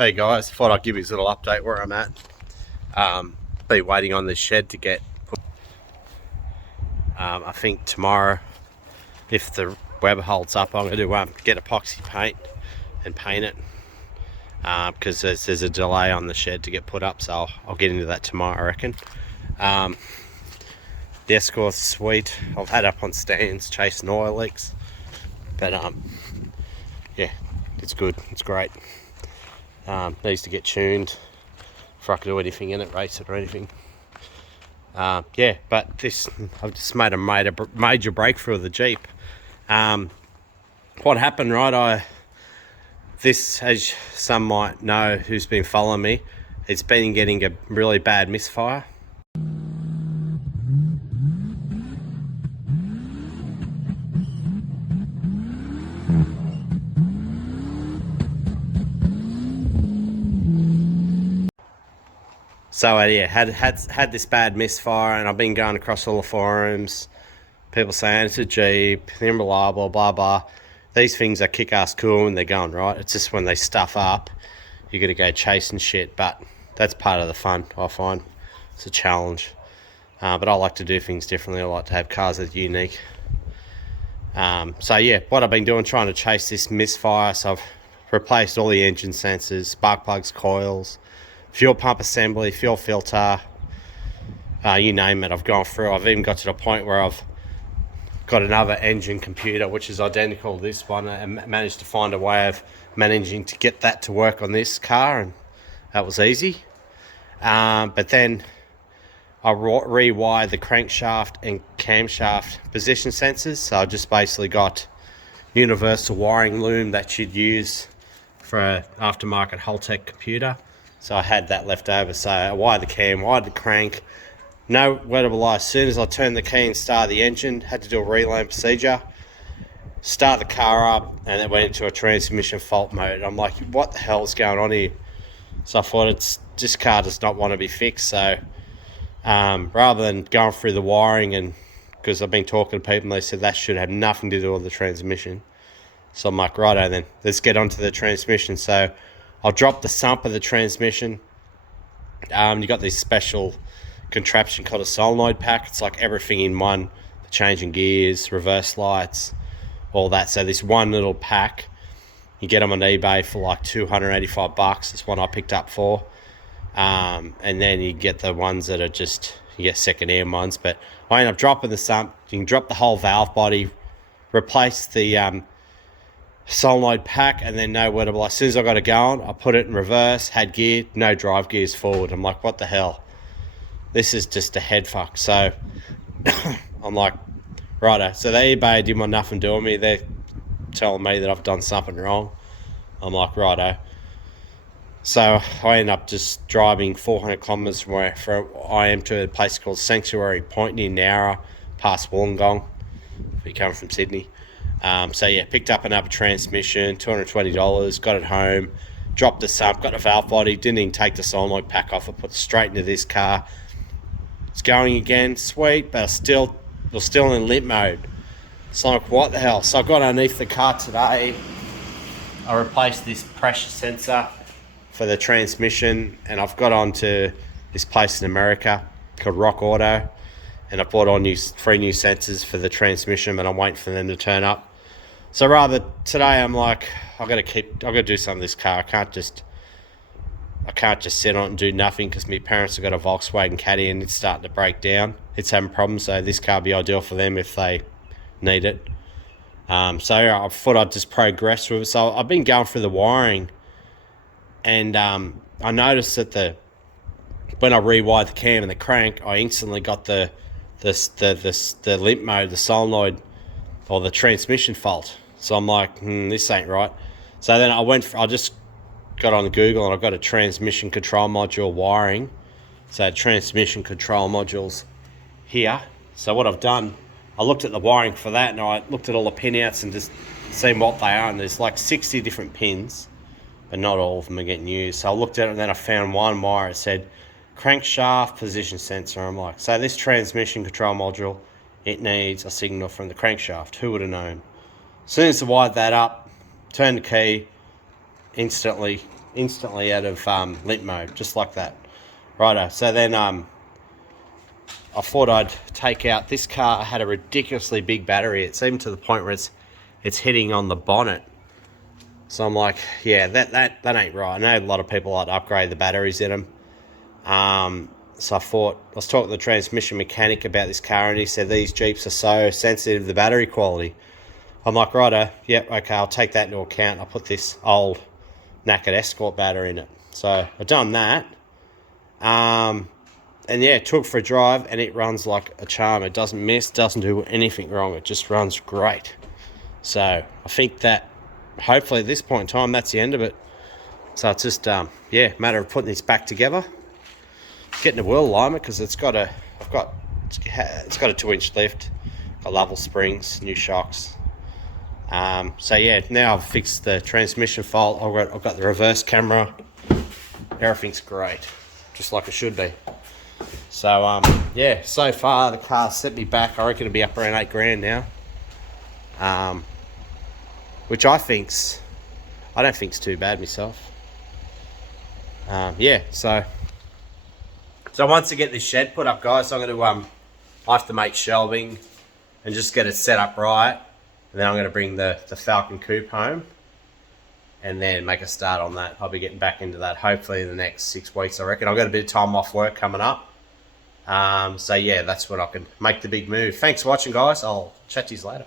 Hey guys, thought I'd give you a little update where I'm at. Been waiting on this shed to get put. I think tomorrow, if the weather holds up, I'm going to get epoxy paint and paint it because there's a delay on the shed to get put up, so I'll get into that tomorrow, I reckon. The Escort's sweet. I've had up on stands chasing oil leaks, but yeah, it's good, it's great. Needs to get tuned before I can do anything in it, race it or anything. Yeah, but I've just made a major breakthrough of the Jeep. What happened, right? This, as some might know who's been following me, it's been getting a really bad misfire. So yeah, had this bad misfire, and I've been going across all the forums, people saying it's a Jeep, they're unreliable, blah blah. These things are kick-ass cool when they're going right. It's just when they stuff up, you got to go chasing shit. But that's part of the fun, I find. It's a challenge. But I like to do things differently. I like to have cars that are unique. So yeah, what I've been doing, trying to chase this misfire. So I've replaced all the engine sensors, spark plugs, coils, fuel pump assembly, fuel filter, you name it, I've gone through. I've even got to the point where I've got another engine computer which is identical to this one, and managed to find a way of managing to get that to work on this car, and that was easy. But then I rewired the crankshaft and camshaft position sensors, so I just basically got universal wiring loom that you'd use for an aftermarket Holtec computer. So I had that left over, so I wired the cam, wired the crank. No wettable eye. As soon as I turned the key and started the engine, had to do a relay procedure, start the car up, and it went into a transmission fault mode. I'm like, what the hell is going on here? So I thought, this car does not want to be fixed. So rather than going through the wiring, and because I've been talking to people and they said that should have nothing to do with the transmission. So I'm like, righto then, let's get onto the transmission. So I'll drop the sump of the transmission. You got this special contraption called a solenoid pack. It's like everything in one, for changing gears, reverse lights, all that. So this one little pack, you get them on eBay for like $285. That's one I picked up for. And then you get the ones that are just, you get second-hand ones. But I end up dropping the sump. You can drop the whole valve body, replace the solenoid pack, and then no wettable. As soon as I got it going, I put it in reverse, had gear, no drive gears forward. I'm like, what the hell? This is just a head fuck. So I'm like, righto. So the eBay did my nothing doing me. They're telling me that I've done something wrong. I'm like, righto. So I end up just driving 400 kilometres from where I am to a place called Sanctuary Point near Nowra, past Wollongong, if you come from Sydney. So yeah, picked up another transmission, $220, got it home, dropped the sump, got the valve body, didn't even take the solenoid pack off, I put it straight into this car. It's going again, sweet, but we're still in limp mode. So I'm like, what the hell? So I got underneath the car today, I replaced this pressure sensor for the transmission, and I've got onto this place in America called Rock Auto, and I bought on 3 new sensors for the transmission, but I'm waiting for them to turn up. So rather today, I'm like, I've got to do something with this car. I can't just sit on it and do nothing, because my parents have got a Volkswagen Caddy and it's starting to break down. It's having problems, so this car will be ideal for them if they need it. So yeah, I thought I'd just progress with it. So I've been going through the wiring, and I noticed that when I rewired the cam and the crank, I instantly got the limp mode, the solenoid, or the transmission fault. So I'm like, this ain't right. So then I just got on Google, and I got a transmission control module wiring. So transmission control modules here. So what I've done, I looked at the wiring for that, and I looked at all the pinouts and just seen what they are. And there's like 60 different pins, but not all of them are getting used. So I looked at it, and then I found one wire. It said crankshaft position sensor. I'm like, so this transmission control module, it needs a signal from the crankshaft. Who would have known? As soon as I wired that up, turned the key, instantly instantly out of limp mode, just like that. Righto, so then I thought I'd take out, this car had a ridiculously big battery. It's even to the point where it's hitting on the bonnet. So I'm like, yeah, that ain't right. I know a lot of people like to upgrade the batteries in them. So I was talking to the transmission mechanic about this car, and he said these Jeeps are so sensitive to the battery quality. I'm like, righto, yep, okay, I'll take that into account. I'll put this old knackered Escort battery in it. So I've done that. And yeah, took for a drive, and it runs like a charm. It doesn't miss, doesn't do anything wrong. It just runs great. So I think that hopefully at this point in time, that's the end of it. So it's just, yeah, matter of putting this back together, getting a wheel alignment, because it's got a 2-inch lift, got level springs, new shocks. So yeah, now I've fixed the transmission fault. I've got the reverse camera. Everything's great, just like it should be. So yeah, so far the car set me back. I reckon it'll be up around $8,000 now. Which I don't think's too bad myself. Yeah, so once I get this shed put up, guys, I'm going to I have to make shelving and just get it set up right, and then I'm going to bring the Falcon Coupe home and then make a start on that. I'll be getting back into that hopefully in the next 6 weeks, I reckon. I've got a bit of time off work coming up. So yeah, that's when I can make the big move. Thanks for watching, guys. I'll chat to you later.